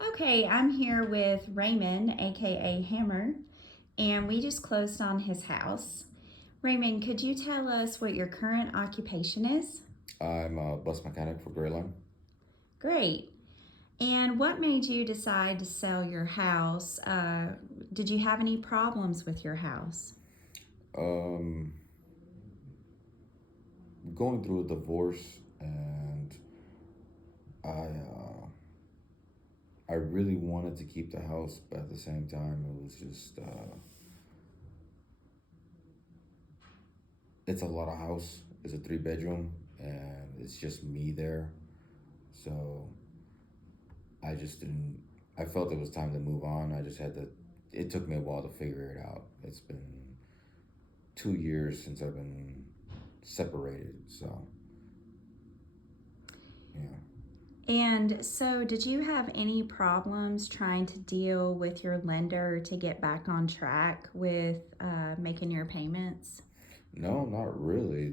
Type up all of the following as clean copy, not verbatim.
Okay, I'm here with Raymond, aka Hammer, and we just closed on his house. Raymond, could you tell us what your current occupation is? I'm a bus mechanic for Gray Line. Great. And what made you decide to sell your house? Did you have any problems with your house? Um, Going through a divorce, and I really wanted to keep the house, but at the same time, it was just it's a lot of house. It's a 3 bedroom, and it's just me there. So I just didn't. I felt it was time to move on. I just had to. It took me a while to figure it out. It's been 2 years since I've been separated. So yeah. And so, did you have any problems trying to deal with your lender to get back on track with making your payments? No, not really.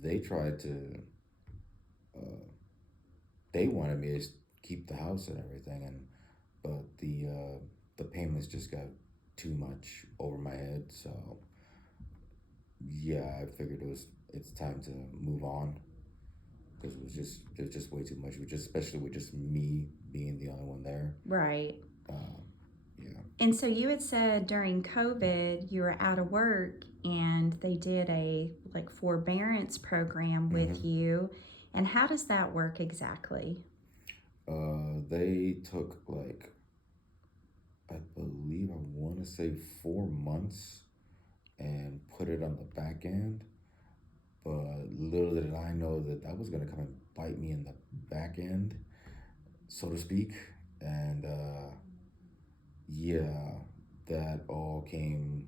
They tried to uh, they wanted me to keep the house and everything, and but the payments just got too much over my head. So yeah, I figured it's time to move on because it was just way too much. It was just especially with just me being the only one there. Right. Uh, yeah. And so you had said during COVID you were out of work and they did a like forbearance program hmm with you. And how does that work exactly? They took like I believe I want to say 4 months and put it on the back end. But little did I know that that was going to come and bite me in the back end, so to speak. And yeah, that all came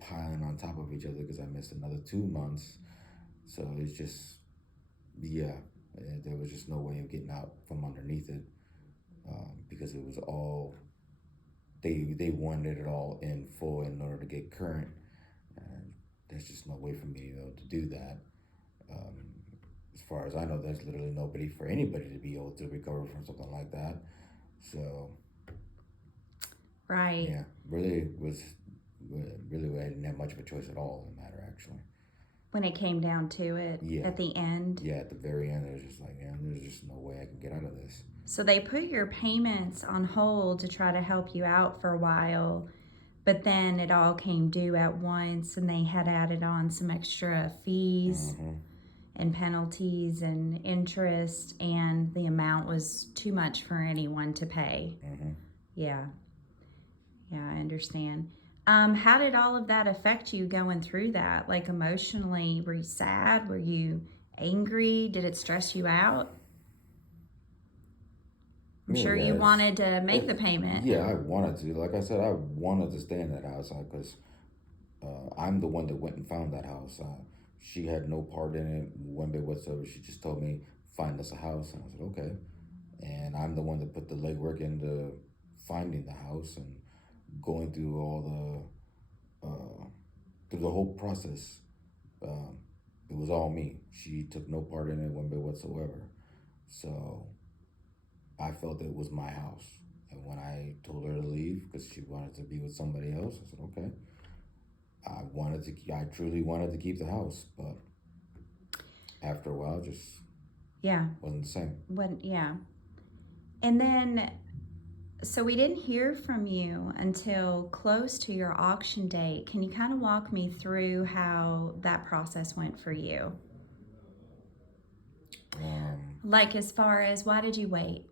piling on top of each other because I missed another 2 months. So it's just, yeah, there was just no way of getting out from underneath it because it was all, they wanted it all in full in order to get current. And there's just no way for me to do that. Um, as far as I know, there's literally nobody for anybody to be able to recover from something like that. So Right. yeah, really was really I didn't have much of a choice at all in the matter actually. When it came down to it Yeah, at the end. yeah. At the very end, it was just like, yeah, there's just no way I can get out of this. So they put your payments on hold to try to help you out for a while, but then it all came due at once and they had added on some extra fees Mm-hmm. and penalties and interest, and the amount was too much for anyone to pay. Mm-hmm. Yeah, yeah, I understand. How did all of that affect you going through that? Like emotionally, were you sad? Were you angry? Did it stress you out? I'm Yeah, sure you yes. wanted to make the payment. Yeah, I wanted to. Like I said, I wanted to stay in that house because I'm the one that went and found that house. She had no part in it one bit whatsoever. She just told me find us a house, and I said okay. And I'm the one that put the legwork into finding the house and going through all through the whole process. Um, it was all me. She took no part in it one bit whatsoever. So I felt it was my house. And when I told her to leave because she wanted to be with somebody else, I said okay. I truly wanted to keep the house, but after a while, it just Yeah. wasn't the same. Yeah. And then, so we didn't hear from you until close to your auction date. Can you kind of walk me through how that process went for you? Um, Like, as far as why did you wait?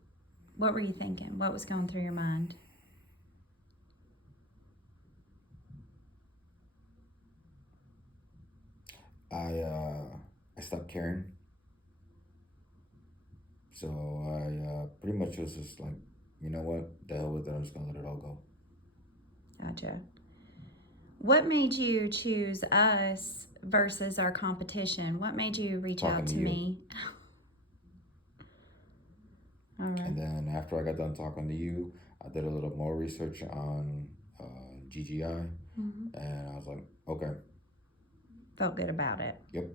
What were you thinking? What was going through your mind? I I stopped caring, so I pretty much was just like, you know what, the hell with it. I'm just gonna let it all go. Gotcha. What made you choose us versus our competition? What made you reach out Talking to to you, me? All right. and then after I got done talking to you, I did a little more research on GGI, Mm-hmm. and I was like, okay, Felt good about it. yep.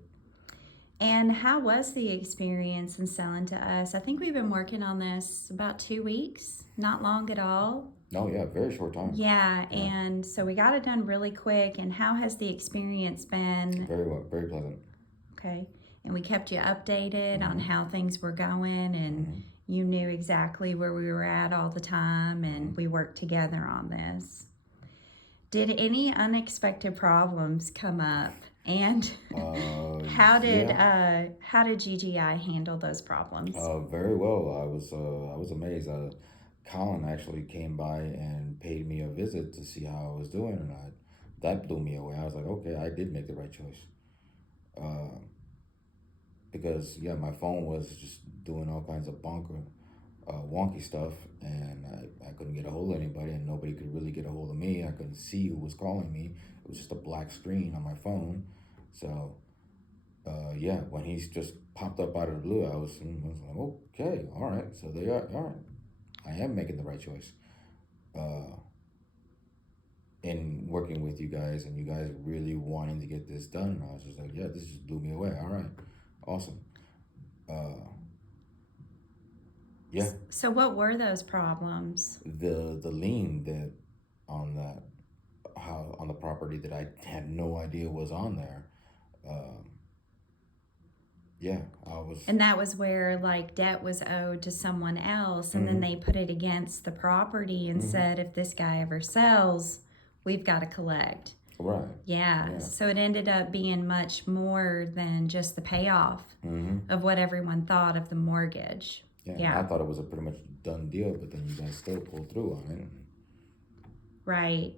And how was the experience in selling to us? I think we've been working on this about 2 weeks, not long at all. No, yeah, very short time. Yeah, Yeah, and so we got it done really quick. And how has the experience been? very well, very pleasant. Okay. And we kept you updated on Mm-hmm. how things were going, and Mm-hmm. you knew exactly where we were at all the time, and Mm-hmm. we worked together on this. Did any unexpected problems come up? And Yeah, how did GGI handle those problems? very well. I was amazed. Colin actually came by and paid me a visit to see how I was doing, and that blew me away. I was like, okay, I did make the right choice. Uh, because yeah, my phone was just doing all kinds of wonky stuff, and I couldn't get a hold of anybody, and nobody could really get a hold of me. I couldn't see who was calling me. It was just a black screen on my phone. So yeah, when he's just popped up out of the blue, I was like, okay, all right. So they are all right. I am making the right choice. Uh, in working with you guys, and you guys really wanting to get this done, and I was just like, yeah, this just blew me away. All right, awesome. Uh, yeah, So, what were those problems? the lien that on that how on the property that I had no idea was on there. Um, yeah, I was. And that was where like debt was owed to someone else, and then Mm-hmm. they put it against the property and Mm-hmm. said, if this guy ever sells, we've got to collect. Right. Yeah, Yeah. so it ended up being much more than just the payoff Mm-hmm. of what everyone thought of the mortgage. Yeah, and I Yeah, thought it was a pretty much done deal, but then you guys still pulled through on it. right.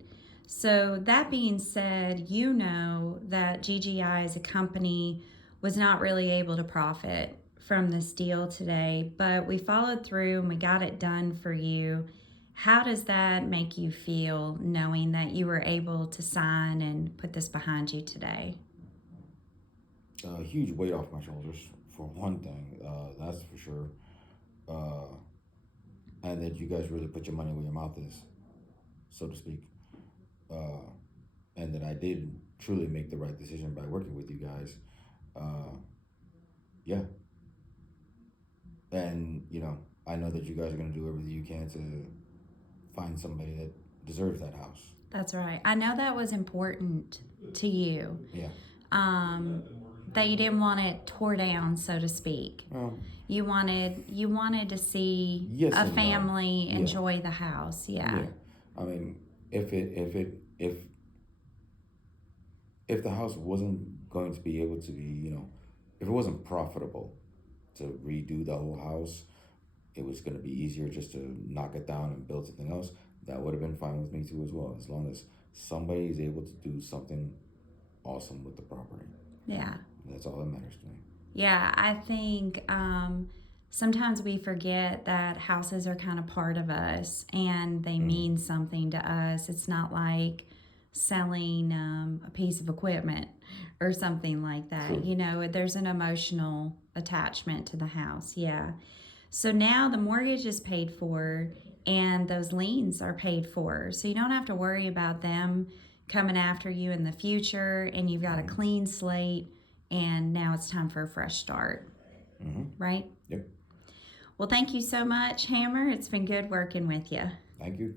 So, that being said, you know that GGI as a company was not really able to profit from this deal today, but we followed through and we got it done for you. How does that make you feel knowing that you were able to sign and put this behind you today? A huge weight off my shoulders, for one thing. That's for sure. Uh, and that you guys really put your money where your mouth is, so to speak. Uh, and that I did truly make the right decision by working with you guys. Uh, yeah, and I know that you guys are gonna do everything you can to find somebody that deserves that house. That's right. I know that was important to you. Yeah. Um, that you didn't want it tore down, so to speak. Well, You wanted to see yes a and no. family Yeah. enjoy the house. Yeah. Yeah. I mean, if the house wasn't going to be able to be, if it wasn't profitable to redo the whole house, it was going to be easier just to knock it down and build something else. That would have been fine with me too as well, as long as somebody is able to do something awesome with the property. Yeah. That's all that matters to me. Yeah, I think sometimes we forget that houses are kind of part of us and they mean something to us. It's not like selling a piece of equipment or something like that. True. You know, there's an emotional attachment to the house. Yeah. So now the mortgage is paid for and those liens are paid for. So you don't have to worry about them coming after you in the future, and you've got a clean slate, and now it's time for a fresh start. Mm-hmm. Right? Yep. Well, thank you so much, Hammer. It's been good working with you. Thank you.